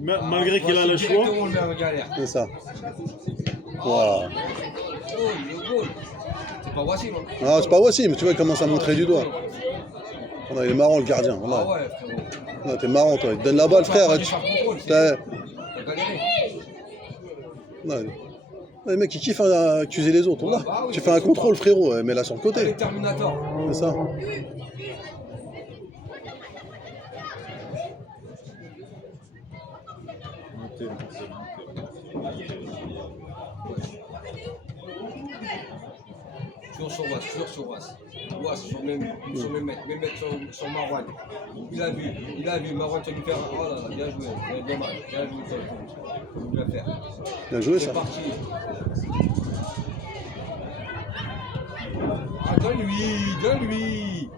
Malgré qu'il a le choix. C'est ça. Voilà. C'est pas Wassim. Non, c'est pas Wassim, tu vois, il commence à montrer du doigt. Voilà, il est marrant le gardien. Voilà. Ah ouais, frérot. Non, t'es marrant, toi. Il te donne la balle, frère. T'as galéré. Ouais. Le mec, il kiffe accuser les autres. Là. Bah oui, Tu fais un contrôle, frérot, mais là sur le côté. Allez, Terminator. C'est ça. Toujours sur Was, toujours sur Was. Was sur même mètre, même mètre sur Marwan. Il a vu, Marwan, tu vas lui faire. Oh là là, bien joué, dommage, bien joué, tu vas le faire. Bien joué, ça. C'est parti. Ah, donne-lui.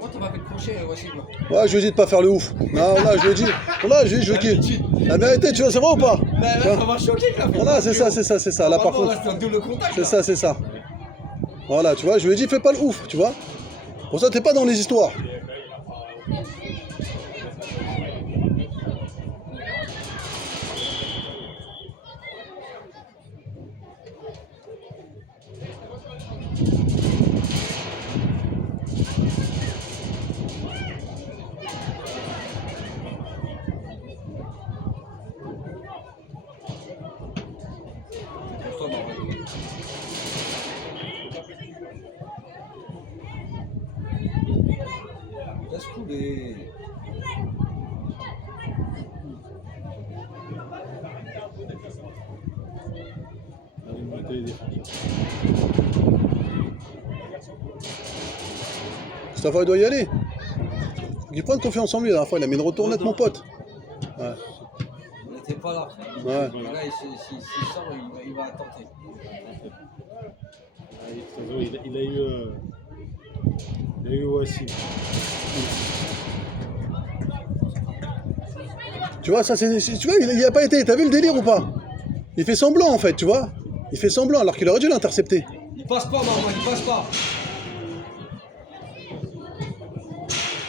Oh, t'as pas fait de crochet, Wassim. Ouais, je lui ai dit de pas faire le ouf. Non, là, je lui ai dit. Là, je lui ai dit, la vérité, tu vois, c'est vrai ou pas? Là, ça va choquer, là. Voilà, c'est ça. Là, par contre, c'est un double contact. c'est ça. Voilà, tu vois, je lui ai dit, fais pas le ouf, tu vois. Pour ça, t'es pas dans les histoires. Laisse couler. Mustafa, il doit y aller. Il prend confiance en lui la dernière fois. Il a mis une retournette, mon pote. Ouais. Il n'était pas là, frère. Ouais. Là, s'il sort, il va tenter. Il a eu Wassim. Tu vois, ça, tu vois, il a pas été. T'as vu le délire ou pas? Il fait semblant, en fait, tu vois. Il fait semblant, alors qu'il aurait dû l'intercepter. Il passe pas, Marwan, il passe pas.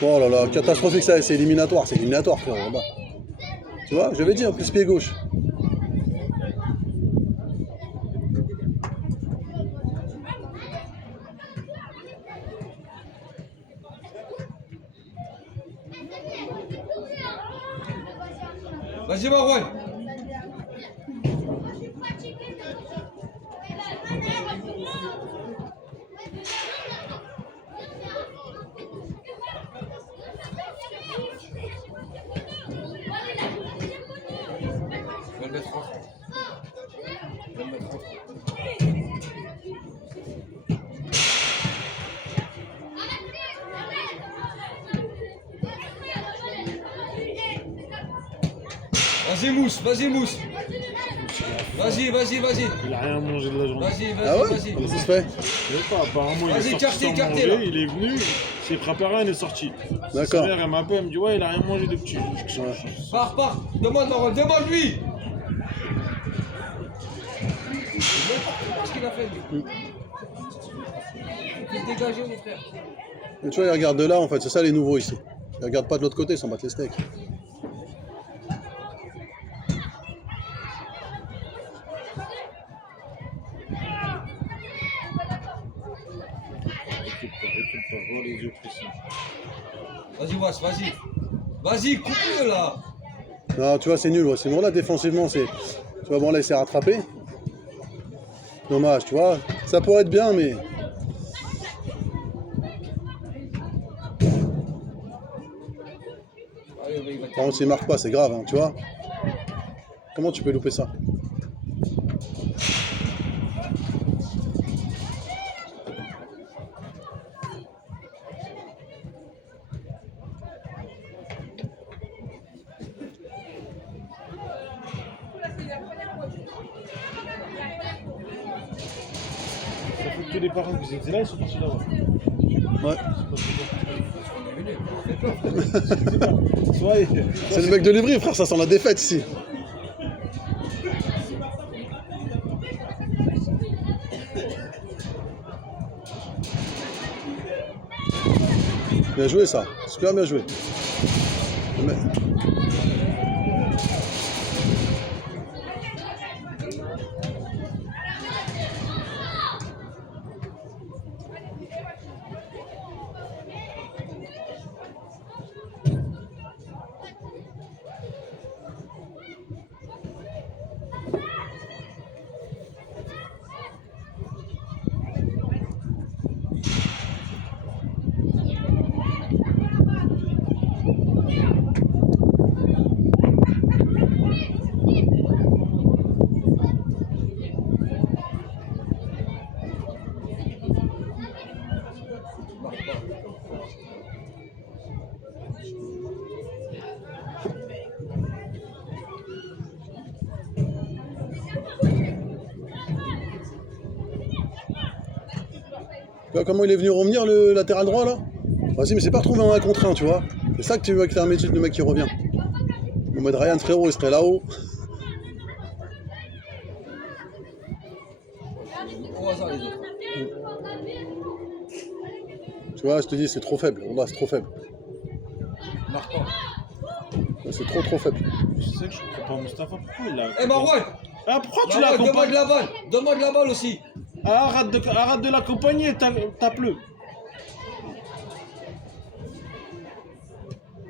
Oh là là, catastrophique, ça, c'est éliminatoire, frère, là-bas. Tu vois, j'avais dit, en plus, pied gauche. Vas-y, Marwan. Je vais le mettre en front. Vas-y, Mousse. Vas-y. Il a rien mangé de la journée. Ah ouais? Vas-y. Qu'est-ce que ça se fait? Je sais pas, apparemment il est sorti sans écartez, manger, là. il est venu, il s'est préparé, il est sorti. D'accord. Sa mère, elle m'appelle, elle me dit ouais, il a rien mangé de petit. Pars. Demande, Marwan, demande-lui. Je sais pas ce qu'il a fait, lui. Il peut dégager, mon frère. Mais tu vois, il regarde de là, en fait, c'est ça les nouveaux ici. Ils regardent pas de l'autre côté, ils s'en battent les steaks. Vas-y, Was, vas-y, coupe-le, là. Non, tu vois, c'est nul. C'est bon, là, défensivement, c'est. Tu vois, bon, là, il s'est rattrapé. Dommage, tu vois. Ça pourrait être bien, mais. Par contre, s'il marque pas, c'est grave, hein, tu vois. Comment tu peux louper ça? Tous les parents qui étaient là, ils sont partis là-bas. Ouais. Soit C'est le mec de Livry, frère, ça sent la défaite ici. Bien joué ça, super bien joué. Mais- Tu vois comment il est venu revenir le latéral droit là? Vas-y, mais c'est pas retrouvé en 1 contre 1, tu vois. C'est ça que tu vois que t'as un métier de mec qui revient. Mohamed Ryan, frérot, il serait là-haut. Au hasard, les autres. Tu vois, je te dis, c'est trop faible. Là, c'est trop faible. Marque pas. C'est trop faible. Je sais que je comprends pas Mustapha. Pourquoi il a. Eh Marouane, Ah, pourquoi tu l'as Marouane, demande accompagné? la balle. Demande la balle aussi. Ah, arrête de l'accompagner, tape-le.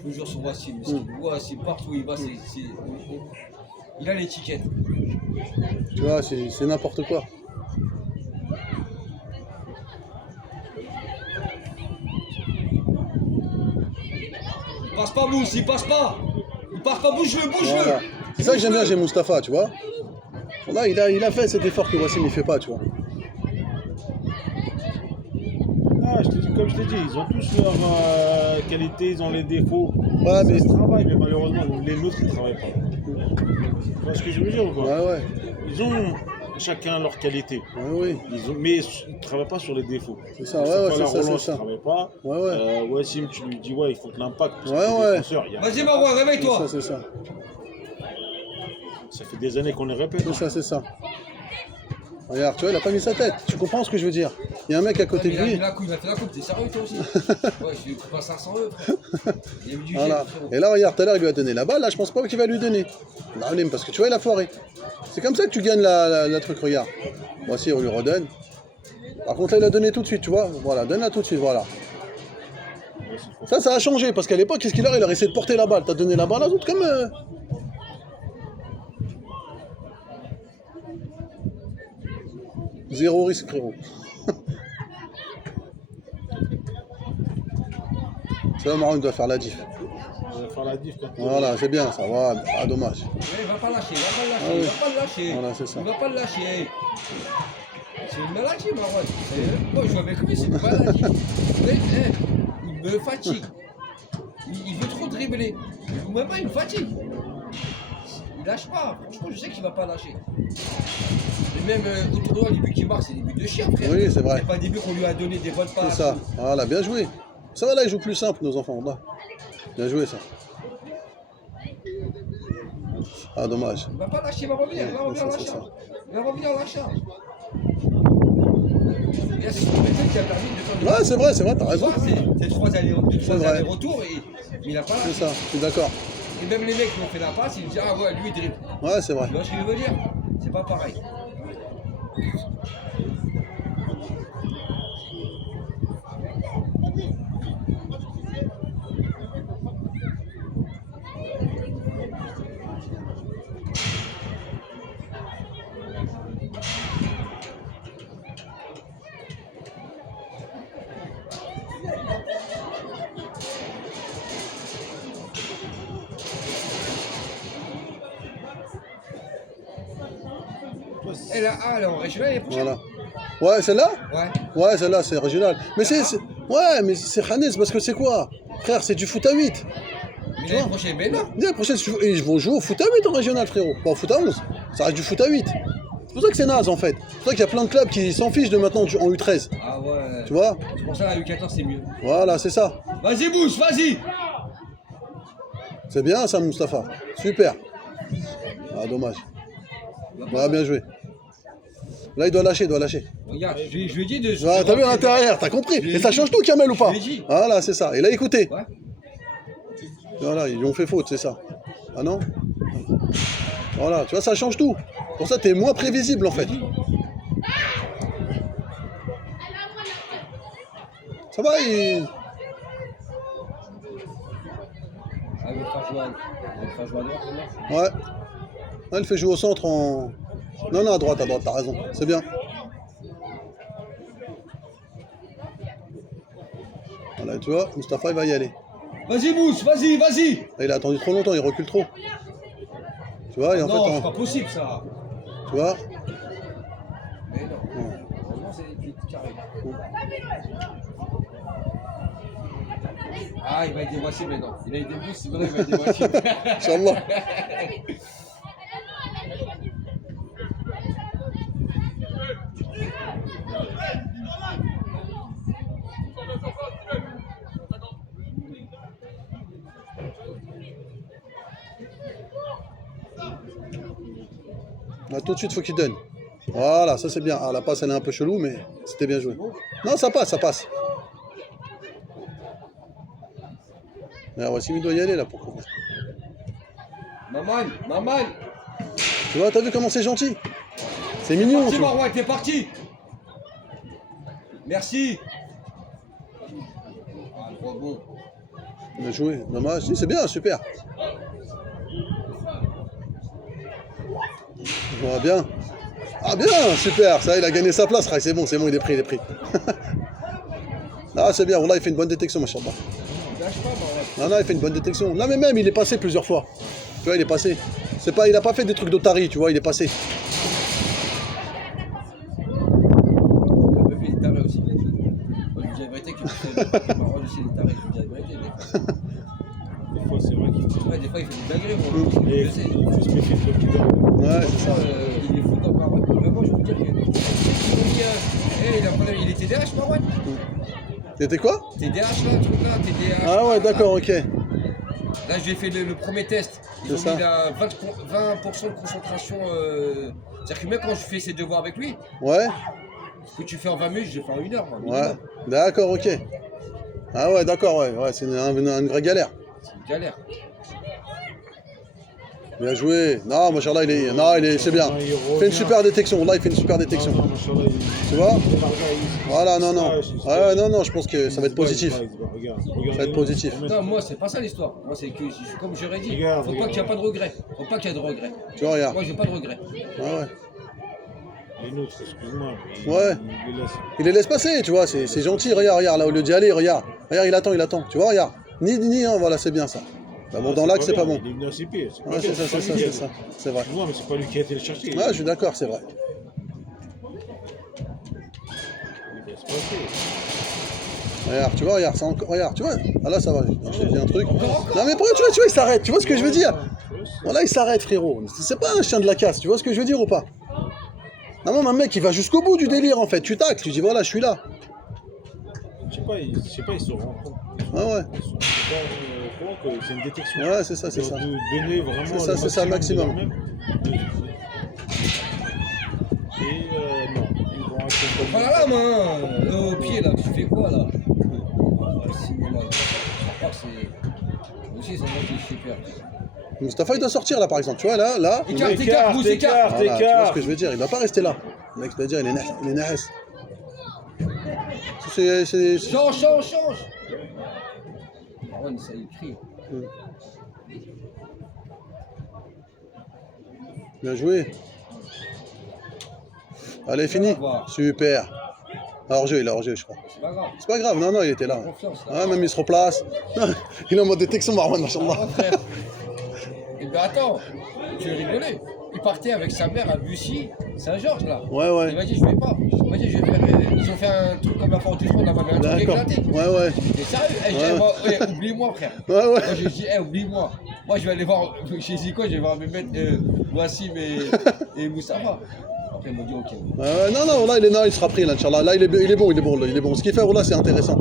Toujours sur Wassim. Wassim, partout où il va, il a l'étiquette. Tu vois, c'est n'importe quoi. Il passe pas, Mousse, il passe pas. Il passe pas, bouge-le, bouge-le. Voilà. C'est ça que j'aime bien chez Mustapha, tu vois. Là, il a fait cet effort que Wassim ne fait pas, tu vois. Ah, comme je t'ai dit, ils ont tous leurs qualités, ils ont les défauts. Ouais, mais. Ils travaillent, mais malheureusement, les nôtres, ils ne travaillent pas. Tu vois ce que je veux dire ou pas? Ouais, ouais. Ils ont chacun leurs qualités. Ouais, oui. Mais ils ne travaillent pas sur les défauts. C'est ça, ouais, Sur ouais, la c'est ça, relance, c'est ils ça. ne travaillent pas. Ouais, ouais. Wassim, tu lui dis, ouais, il faut que l'impact. Parce Ouais, que les ouais. défenseurs, il y a- Vas-y, Marouane, C'est réveille-toi. ça, c'est ça. Ça fait des années qu'on les répète. C'est ça, c'est ça. Regarde, tu vois, il a pas mis sa tête. Tu comprends ce que je veux dire? Il y a un mec à côté de Il a lui. mis la coupe, il a fait la coupe, t'es sérieux toi aussi? Ouais, je lui coupe pas 500 €, frère. Il a mis du Voilà. jet, frérot. Et là, regarde, tout à l'heure, il lui a donné la balle. Là, je pense pas qu'il va lui donner. Là, parce que tu vois, il a foiré. C'est comme ça que tu gagnes la truc, regarde. Voici, on lui redonne. Par contre, là, il a donné tout de suite, tu vois. Voilà, donne-la tout de suite, voilà. Ça a changé, parce qu'à l'époque, qu'est-ce qu'il a? Il a essayé de porter la balle. T'as donné la balle à l'autre comme... Zéro risque, frérot. C'est là, Maroon doit faire la diff. On va faire la diff quand Voilà, c'est bien ça. Voilà. Ah, dommage. Il va pas lâcher, il va pas le lâcher, Ah oui. il va pas le lâcher. Voilà, c'est ça. Il va pas le lâcher. C'est une maladie, Marouane. Moi, je joue avec lui, c'est une maladie. Il me fatigue. Il veut trop dribbler. Même pas, il me fatigue. Il lâche pas. Franchement, je sais qu'il va pas lâcher. Et même au tournoi, les buts qu'il marque, c'est des buts de chien, frère. Oui, c'est vrai. C'est pas des buts qu'on lui a donné des bonnes C'est passes. ça. Voilà, bien joué. Ça va, là, ils jouent plus simple, nos enfants. Là. Bien joué, ça. Ah, dommage. Il va pas lâcher, il va revenir, il va revenir à la C'est ça. charge. Il va revenir à la charge. Et là, c'est son métier qui a permis de faire Ouais, c'est vrai, t'as raison. C'est trois C'est vrai. allers-retours et il a pas C'est lâché. ça, je suis d'accord. Et même les mecs qui ont fait la passe, ils me disent ah ouais, lui il dribble. Ouais, c'est vrai. Tu vois ce que je veux dire? C'est pas pareil. Et là, elle est en régional l'année prochaine. Voilà. Ouais, celle-là? Ouais. Ouais, celle-là, c'est régional. Mais ouais, mais c'est Khanes, parce que c'est quoi? Frère, c'est du foot à 8. Mais l'année prochaine, ben non. L'année prochaine, ils vont jouer au foot à 8 en régional, frérot. Pas au foot à 11. Ça reste du foot à 8. C'est pour ça que c'est naze, en fait. C'est pour ça qu'il y a plein de clubs qui s'en fichent de maintenant en U13. Ah ouais. Tu vois? C'est pour ça la U14 c'est mieux. Voilà, c'est ça. Vas-y, bouge, vas-y. C'est bien, ça, Mustapha. Super. Ah, dommage. Ouais, bien joué. Là, il doit lâcher, il doit lâcher. Regarde, je lui ai dit de. Ah, t'as vu, à l'intérieur, t'as compris. Et ça change tout, Kamel, ou pas? Je l'ai dit. Voilà, c'est ça. Il a écouté. Ouais. Voilà, ils lui ont fait faute, c'est ça. Ah non? Voilà, tu vois, ça change tout. Pour ça, t'es moins prévisible, en fait. Ça va, il... Ah, il va faire jouer à droite, là. Ouais. Ah, elle fait jouer au centre en... Non, non, à droite, t'as raison. C'est bien. Voilà, tu vois, Mustapha, il va y aller. Vas-y, Mousse, vas-y, vas-y. Là, il a attendu trop longtemps, il recule trop. Tu vois, et en Non, fait... c'est pas possible, ça. Tu vois? Mais non. Heureusement, c'est des petits carrés. Ah, il va être dévoissé maintenant. Il a été boost, maintenant il va être dévoissé. Inch'Allah. Là, tout de suite, faut qu'il donne. Voilà, ça c'est bien. Ah, la passe, elle est un peu chelou, mais c'était bien joué. Non, ça passe, ça passe. Là, voici, il doit y aller, là, pour courir. Maman, maman. Tu vois, t'as vu comment c'est gentil? C'est mignon, Parti, tu vois. Marouane, t'es parti. Merci. Ah, le robot. Bien joué. Dommage. Si, c'est bien, super. Voilà, bien. Ah, bien, super. Ça, il a gagné sa place. Ah, c'est bon, il est pris, il est pris. Ah, c'est bien. Là, il fait une bonne détection, machallah. Lâche pas, Marouane. Non, non, il fait une bonne détection. Non, mais même, il est passé plusieurs fois. Tu vois, il est passé. C'est pas, il a pas fait des trucs d'Otari, tu vois, il est passé. Le bébé, il est taré aussi. Moi, je vous dis la vérité que Marouane aussi, il est taré. Je vous dis la vérité. Des fois, c'est vrai qu'il faut, Ouais, des fois, il fait des dingueries, moi. et Je sais. il faut se méfier de l'homme qui dort. Ouais, c'est ça. Il est fou dans Marouane. Vraiment, je peux dire que. Il a un problème. Il est TDAH, Marouane. C'était quoi? TDAH, là, le truc là. TDAH. Ah ouais, d'accord, ok. Là, je lui ai fait le premier test. Ils ont C'est ça. mis la 20% de concentration. C'est-à-dire que même quand je fais ses devoirs avec lui, Ouais, ce que tu fais en 20 minutes, je le fais en 1 heure. Moi, ouais. minimum. D'accord, ok. Ah ouais, d'accord, ouais. Ouais, c'est une vraie galère. C'est une galère. Bien joué. Non, machallah, c'est bien. Il fait une super détection. Là, il fait une super détection. Non, machallah, Tu vois? il- Voilà, non, non. Ah, Ouais, non, non, je pense que ça va être positif. Regarde, Ça va être positif. Non, moi, c'est pas ça l'histoire. Moi, c'est que, comme j'aurais dit, Regarde, faut pas regarde. qu'il n'y ait pas de regret. Faut pas qu'il y ait de regret. Tu vois, regarde. Moi, j'ai pas de regret. Ah ouais. Les nôtres, excuse-moi. Ouais. Il les laisse. Il les laisse passer, tu vois, c'est gentil. Regarde, regarde, là, au lieu d'y aller, regarde. Regarde, il attend. Tu vois, regarde. Ni, hein, voilà, c'est bien ça. Bah bon, dans l'axe, c'est pas bon. Il est venu à ses pieds. Ouais, c'est ça, c'est ça. C'est vrai. Non, mais c'est pas lui qui a été le chercher. Ouais, je suis d'accord, c'est vrai. Il laisse passer. Regarde, tu vois, regarde, ça encore, regarde, tu vois. Ah là, ça va, j'ai un truc. Non, mais pourquoi, tu vois, il s'arrête. Tu vois ce que je veux dire? Voilà, il s'arrête, frérot. C'est pas un chien de la casse, tu vois ce que je veux dire ou pas? Non, non, un mec, il va jusqu'au bout du délire, en fait. Tu tacles, tu dis, voilà, je suis là. Je sais pas, il se rend compte. Ouais, ouais. Ils sont pas au courant que c'est une détection. Ouais, c'est ça, c'est ça. De donner vraiment C'est ça, le maximum. de leur-même. Et non, ils vont être Voilà la main, au pied là, tu fais quoi là? Cinéma, je crois que c'est. Aussi, c'est moi qui est super. Mustapha, il doit sortir, là, par exemple. Tu vois, là. Écarte, Écarte, écarte, Mousse, écarte. Voilà, tu vois ce que je veux dire, il va pas rester là. Le mec, va dire, il est nahes. C'est... Change. Marwan, ça écrit. Bien joué. Allez, fini. Super. Hors-jeu, il est hors-jeu, je crois. C'est pas grave. C'est pas grave, non, il était là. Confiance là. Ah, même il se replace. Il est en mode détection, Marwan, machallah. Ah, frère. Et ben attends, tu rigolais. Il partait avec sa mère à Bussy, Saint-Georges là. Ouais, Il ouais. m'a dit je vais pas. Il m'a dit je vais faire. Ils ont fait un truc comme la Force du Trône, là-bas, mais un truc D'accord. éclaté. Ouais. Mais sérieux, j'ai dit, oublie-moi frère. Ouais. Moi je dis, oublie-moi. Moi je vais aller voir chez Zico, je vais voir mes maîtres Wassim et Moustapha. Après il m'a dit ok. Ouais, non, là, il sera pris, là, Inch'Allah. Là, il est bon. Ce qu'il fait, là, c'est intéressant.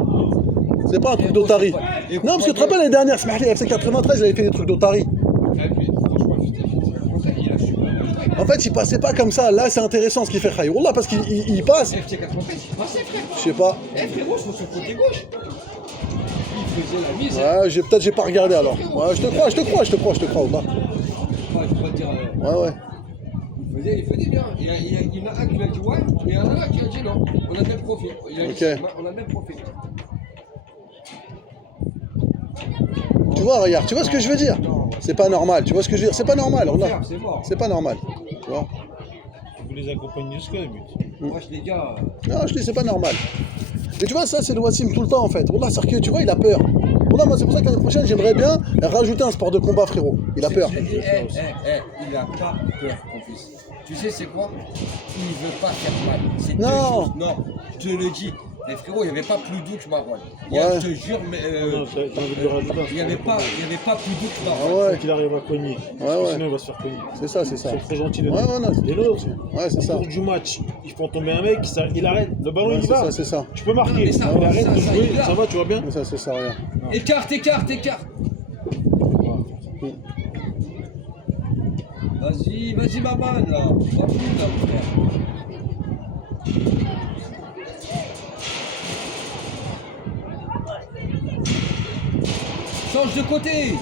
C'est pas un truc d'Otari. Non, parce que tu te rappelles l'année dernière, Smahli FC 93, il avait fait des trucs d'Otari. Franchement, il a super. En fait, il passait pas comme ça. Là, c'est intéressant ce qu'il fait Khaïroullah parce qu'il passe. FT 93, il passait, frère. Je sais pas. Eh, frérot, sur son côté gauche. Il faisait la mise. Ouais, peut-être j'ai pas regardé alors. Ouais, je te crois, Wallah. Ouais, je pourrais te dire. Ouais. Il faisait bien. Il y en a un qui a dit ouais, et il y en a un qui a dit non. On a le même profil. Il a dit, Ok. on a le même profil. Tu vois, regarde, tu vois ce que je veux dire? C'est pas normal, tu vois ce que je veux dire? C'est pas normal, Wallah. C'est mort. C'est pas normal. Tu vois? Vous les accompagnez jusqu'à la but. Moi, je les gars. Non, je dis, c'est pas normal. Et tu vois, ça, c'est le Wassim tout le temps en fait. Wallah, c'est-à-dire que tu vois, il a peur. Wallah, moi, c'est pour ça que l'année prochaine, j'aimerais bien rajouter un sport de combat, frérot. Il a peur. Il a pas peur, ton fils. Tu sais, c'est quoi? Il veut pas faire mal. C'est Non. deux choses. Non, je te le dis. Mais frérot, il n'y avait pas plus doux que Marwan. Ouais. Je te jure, mais. Non, t'as envie de le rajouter un Il n'y avait pas plus doux que Marwan. Ah ouais, Faut qu'il arrive à cogner. Parce que sinon, il va se faire cogner. c'est ça. Ils sont trop gentils, les Ouais, deux. non. Et l'autre, Ouais, c'est au ça. cours du match, ils font tomber un mec, il arrête. Le ballon, Ouais, il c'est va. ça, c'est ça. Tu peux Non, marquer. mais ça, Il arrête ça, de ça, jouer. il a. Ça va, tu vois bien? C'est ça, rien. Écarte. Vas-y, Marwan, là. Va plus, là, frère. Change de côté.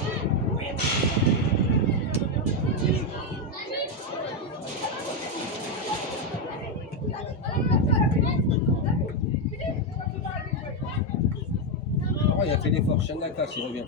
Il a fait l'effort, Chanaka, il revient.